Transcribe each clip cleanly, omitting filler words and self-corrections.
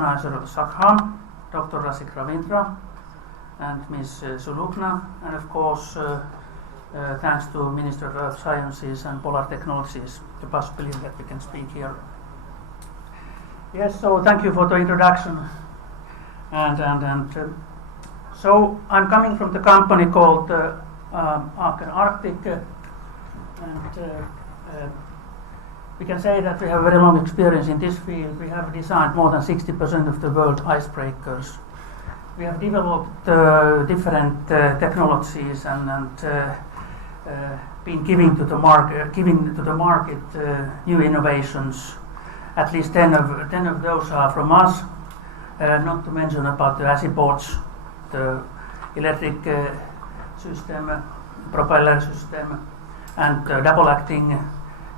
Organizer of SaGHAA, Dr. Rasik Ravindra, and Ms. Sulukna, and of course thanks to Minister of Earth Sciences and Polar Technologies, the possibility that we can speak here. Yes, so thank you for the introduction. So I'm coming from the company called Aker Arctic, we can say that we have a very long experience in this field. We have designed more than 60% of the world icebreakers. We have developed different technologies and been giving to the market new innovations. At least 10 of those are from us. Not to mention about the acid boards, the electric system, propeller system, and double acting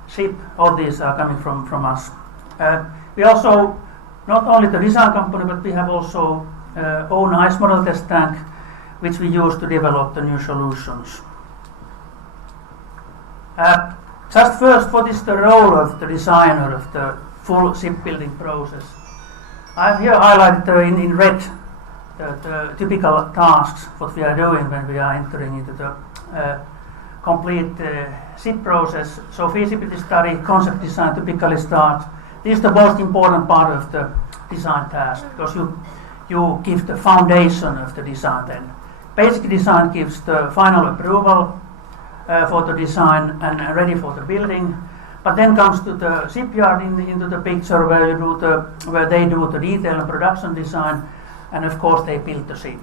ship. All these are coming from us. We also, not only the design company, but we have also own ice model test tank, which we use to develop the new solutions. Just first, what is the role of the designer of the full shipbuilding process? I've here highlighted in red the typical tasks what we are doing when we are entering into the complete ship process. So feasibility study, concept design typically start. This is the most important part of the design task because you give the foundation of the design then. Basic design gives the final approval for the design and ready for the building. But then comes to the shipyard into the picture where they do the detail and production design, and of course they build the ship.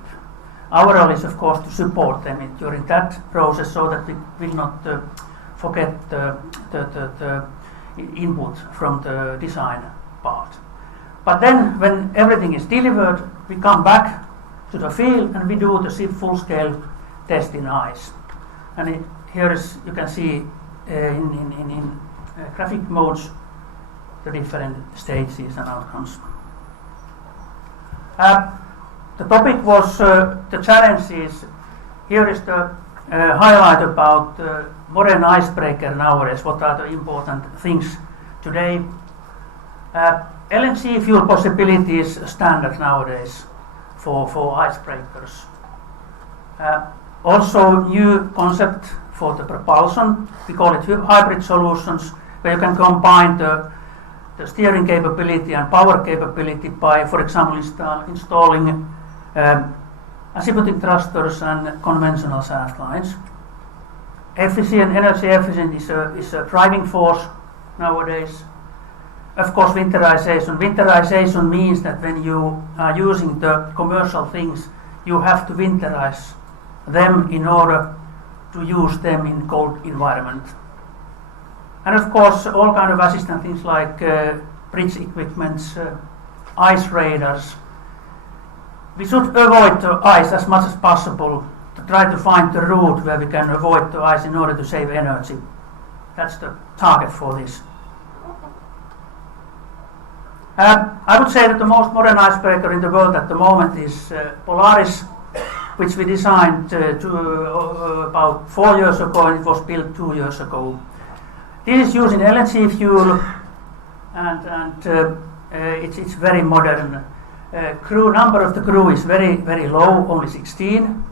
Our role is, of course, to support them during that process so that we will not forget the input from the design part. But then, when everything is delivered, we come back to the field and we do the ship full-scale test in ice. And here is, you can see in graphic modes the different stages and outcomes. The topic was the challenges. Here is the highlight about modern icebreaker nowadays. What are the important things today? LNG fuel possibility is standard nowadays for icebreakers. Also new concept for the propulsion. We call it hybrid solutions, where you can combine the steering capability and power capability by, for example, installing azimuthal thrusters and conventional shaft lines. Energy efficient is a driving force nowadays. Of course, winterisation. Winterisation means that when you are using the commercial things, you have to winterize them in order to use them in cold environment. And of course, all kind of assistant things like bridge equipments, ice radars. We should avoid the ice as much as possible to try to find the route where we can avoid the ice in order to save energy. That's the target for this. I would say that the most modern icebreaker in the world at the moment is Polaris, which we designed about 4 years ago, and it was built 2 years ago. This is using LNG fuel, and it's very modern. Number of the crew is very low, only 16,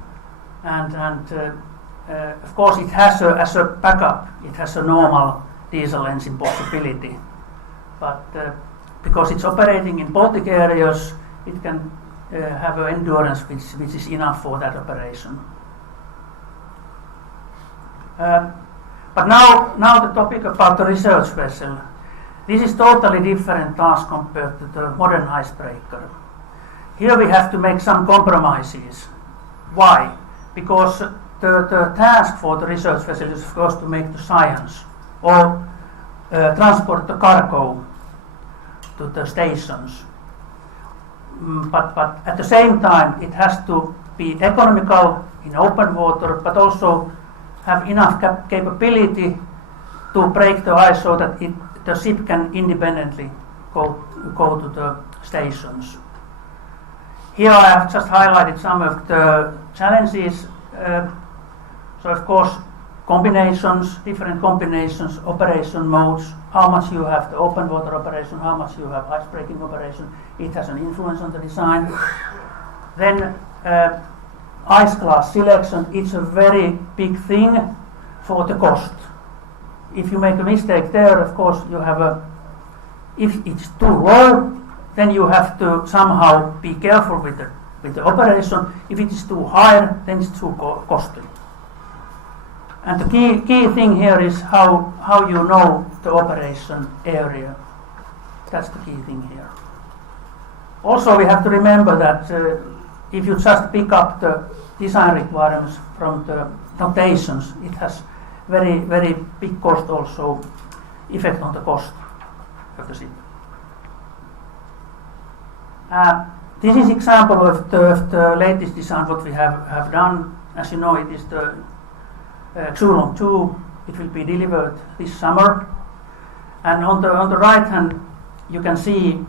and of course it has as a backup, it has a normal diesel engine possibility, but because it's operating in Baltic areas, it can have an endurance which is enough for that operation. But now the topic about the research vessel. This is totally different task compared to the modern icebreaker. Here we have to make some compromises. Why? Because the task for the research vessel is, of course, to make the science or transport the cargo to the stations. But at the same time, it has to be economical in open water, but also have enough capability to break the ice so that the ship can independently go to the stations. Here I have just highlighted some of the challenges. So of course combinations, different combinations, operation modes, how much you have the open water operation, how much you have ice breaking operation. It has an influence on the design. Then ice class selection, it's a very big thing for the cost. If you make a mistake there, of course, you have if it's too low, then you have to somehow be careful with the operation. If it is too high, then it's too costly. And the key thing here is how you know the operation area. That's the key thing here. Also, we have to remember that if you just pick up the design requirements from the notations, it has very, very big cost also, effect on the cost of the ship. This is example of the latest design what we have done. As you know, it is the Xulong 2. It will be delivered this summer. And on the right hand, you can see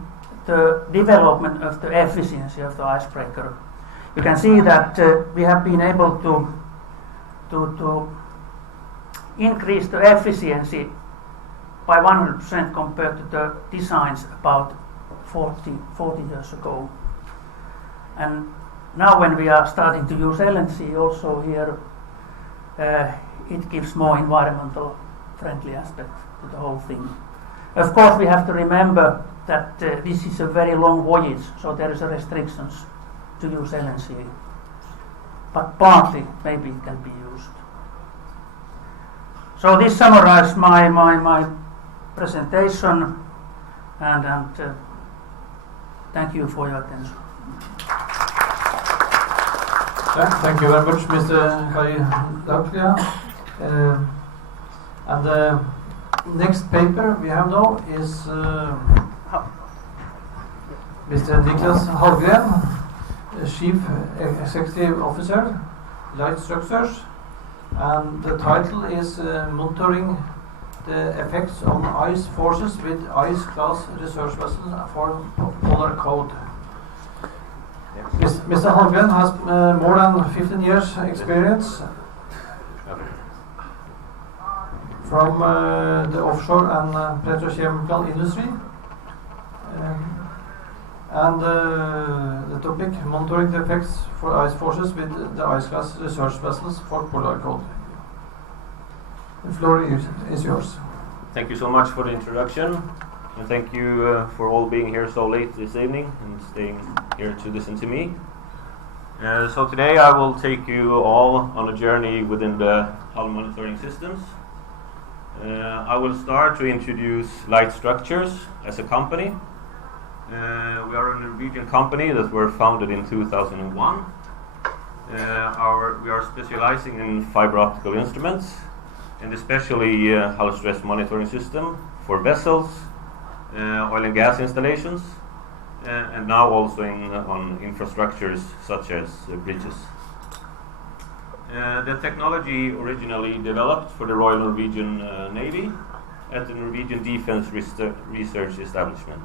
the development of the efficiency of the icebreaker. You can see that we have been able to increase the efficiency by 100% compared to the designs about 40 years ago. And now when we are starting to use LNC also here, it gives more environmental friendly aspect to the whole thing. Of course, we have to remember that this is a very long voyage, so there is a restrictions to use LNC. But partly, maybe it can be used. So this summarizes my presentation, and thank you for your attention. Thank you very much, Mr.Kari Laukia. And the next paper we have now is Mr. Niklas Hallgren, Chief Executive Officer, Light Structures, and the title is Monitoring the Effects on Ice Forces with Ice Class Research Vessels for Polar Code. Mr. Hallgren has more than 15 years experience from the offshore and petrochemical industry. And the topic, monitoring the effects for ice forces with the ice class research vessels for Polar Code. The floor is yours. Thank you so much for the introduction, and thank you for all being here so late this evening and staying here to listen to me. So today I will take you all on a journey within the hull monitoring systems. I will start to introduce Light Structures as a company. We are a Norwegian company that were founded in 2001. We are specializing in fiber optical instruments, and especially hull stress monitoring system for vessels, oil and gas installations, and now also on infrastructures such as bridges. The technology originally developed for the Royal Norwegian Navy at the Norwegian Defence Research Establishment.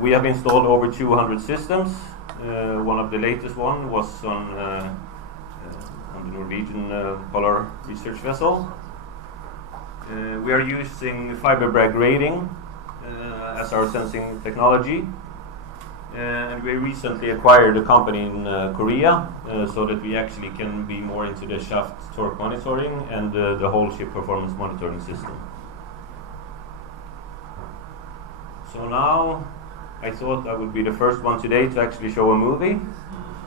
We have installed over 200 systems. One of the latest one was on the Norwegian Polar Research Vessel. We are using fiber Bragg rating as our sensing technology. And we recently acquired a company in Korea so that we actually can be more into the shaft torque monitoring and the whole ship performance monitoring system. So now I thought I would be the first one today to actually show a movie.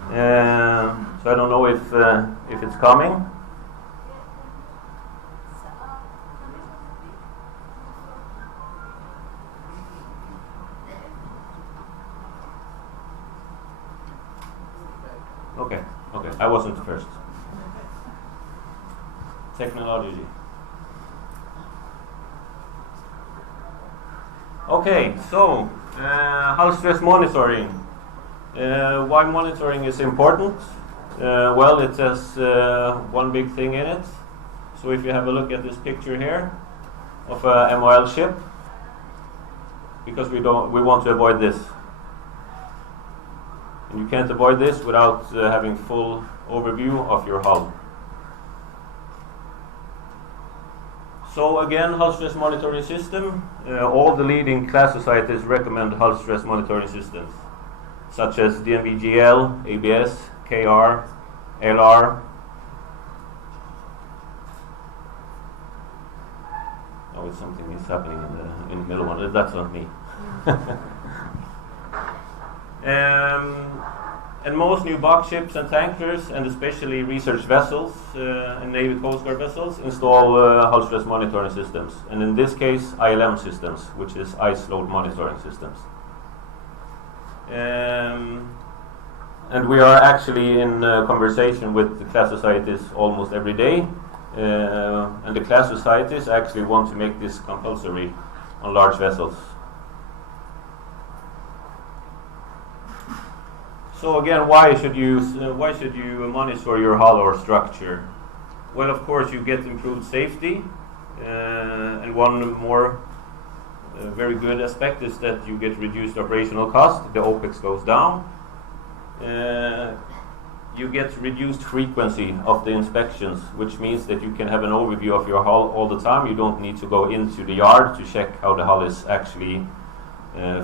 So I don't know if it's coming. Okay, I wasn't the first. Technology. Okay, so hull stress monitoring. Why monitoring is important? Well, it has one big thing in it. So if you have a look at this picture here of a MOL ship, because we want to avoid this. And you can't avoid this without having full overview of your hull. So again, hull stress monitoring system. All the leading class societies recommend hull stress monitoring systems, such as DNV-GL, ABS, KR, LR. Oh, it's something is happening in the middle one. That's not me. And most new box ships and tankers, and especially research vessels and Navy Coast Guard vessels, install hull stress monitoring systems. And in this case, ILM systems, which is ice load monitoring systems. And we are actually in conversation with the class societies almost every day. And the class societies actually want to make this compulsory on large vessels. So again, why should you monitor your hull or structure? Well, of course, you get improved safety, and one more very good aspect is that you get reduced operational cost. The OPEX goes down. You get reduced frequency of the inspections, which means that you can have an overview of your hull all the time. You don't need to go into the yard to check how the hull is actually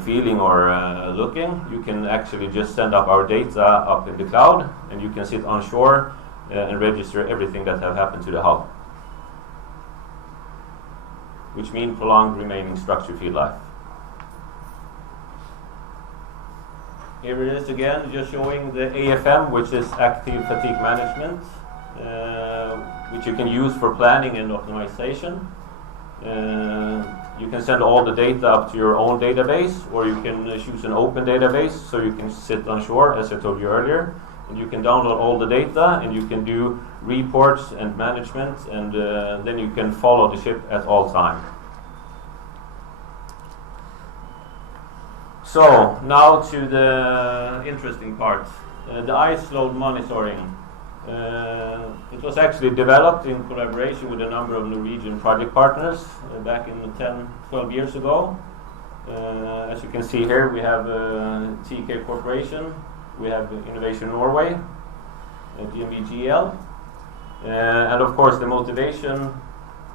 feeling or looking. You can actually just send up our data up in the cloud, and you can sit on shore and register everything that have happened to the hull, which means prolonged remaining structure field life. Here it is again, just showing the AFM, which is active fatigue management, which you can use for planning and optimization. You can send all the data up to your own database, or you can choose an open database, so you can sit on shore, as I told you earlier, and you can download all the data, and you can do reports and management, and then you can follow the ship at all time. So now to the interesting part, the ice load monitoring. It was actually developed in collaboration with a number of Norwegian project partners back in 10-12 years ago. As you can see here, we have TK Corporation, we have Innovation Norway, DNV-GL, and of course the motivation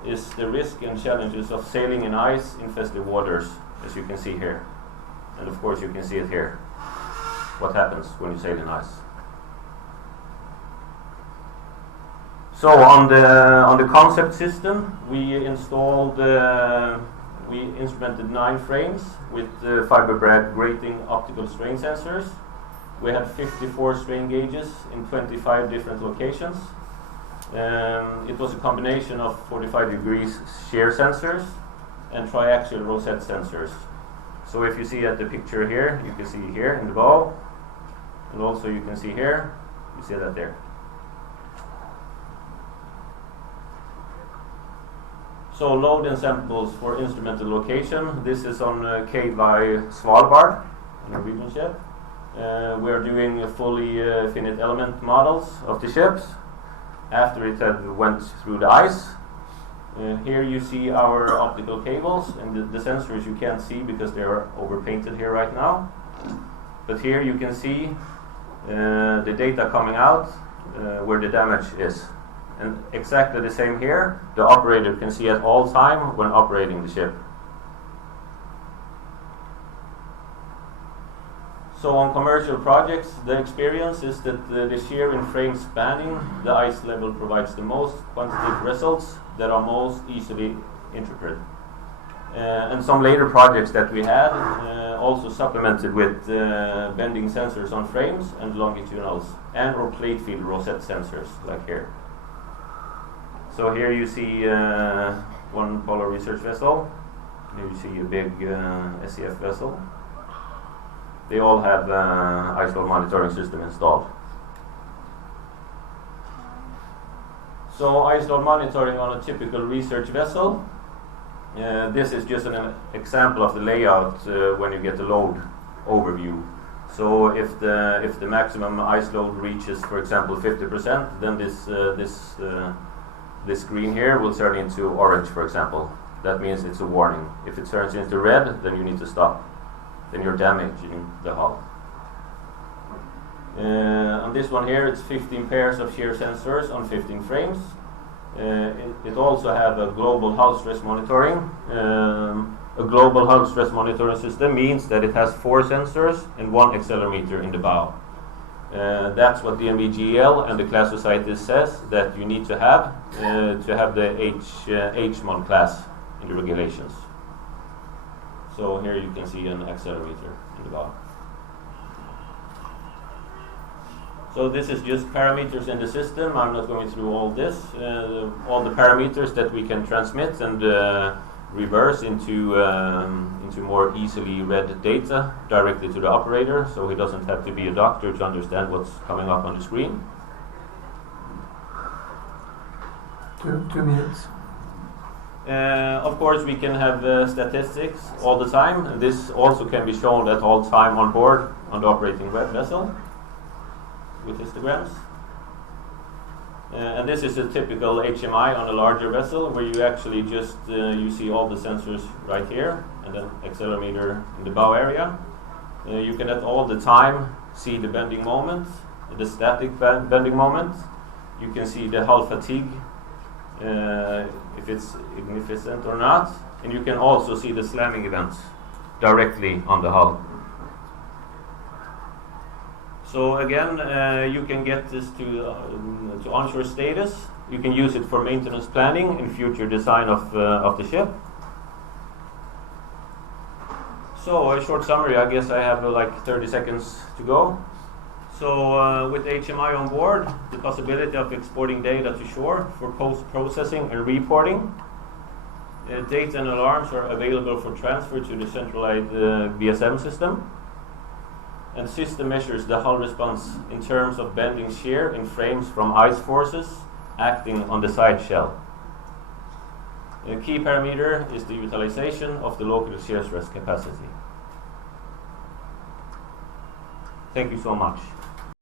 is the risk and challenges of sailing in ice-infested waters, as you can see here. And of course you can see it here, what happens when you sail in ice. So on the concept system, we installed, we instrumented 9 frames with fiberbrad grating optical strain sensors. We had 54 strain gauges in 25 different locations. It was a combination of 45 degrees shear sensors and triaxial rosette sensors. So if you see at the picture here, you can see here in the bow, and also you can see here, you see that there. So load and samples for instrumental location. This is on Cave by Svalbard, a Norwegian ship. We are doing fully finite element models of the ships after it had went through the ice. Here you see our optical cables, and the sensors you can't see because they are overpainted here right now. But here you can see the data coming out where the damage is. And exactly the same here, the operator can see at all time when operating the ship. So on commercial projects, the experience is that the shear in frames spanning the ice level provides the most quantitative results that are most easily interpreted. And some later projects that we had also supplemented with bending sensors on frames and longitudinals and or plate field rosette sensors like here. So here you see one polar research vessel. Here you see a big SCF vessel. They all have ice load monitoring system installed. So ice load monitoring on a typical research vessel. This is just an example of the layout when you get the load overview. So if the maximum ice load reaches, for example, 50%, then this green here will turn into orange, for example. That means it's a warning. If it turns into red, then you need to stop. Then you're damaging the hull. On this one here, it's 15 pairs of shear sensors on 15 frames. It also have a global hull stress monitoring. A global hull stress monitoring system means that it has 4 sensors and 1 accelerometer in the bow. That's what the MBGL and the class society says that you need to have the HMON class in the regulations. So here you can see an accelerometer in the bow. So this is just parameters in the system. I'm not going through all this. All the parameters that we can transmit and reverse into more easily read data directly to the operator, so he doesn't have to be a doctor to understand what's coming up on the screen. 2 minutes. Of course, we can have statistics all the time, and this also can be shown at all time on board on the operating vessel with histograms. And this is a typical HMI on a larger vessel, where you actually just you see all the sensors right here, and then accelerometer in the bow area. You can at all the time see the bending moment, the static bending moment. You can see the hull fatigue, if it's significant or not, and you can also see the slamming events directly on the hull. So again, you can get this to onshore status. You can use it for maintenance planning and future design of the ship. So a short summary, I guess I have like 30 seconds to go. So with HMI on board, the possibility of exporting data to shore for post-processing and reporting. Data and alarms are available for transfer to the centralized BSM system. And system measures the hull response in terms of bending shear in frames from ice forces acting on the side shell. A key parameter is the utilization of the local shear stress capacity. Thank you so much.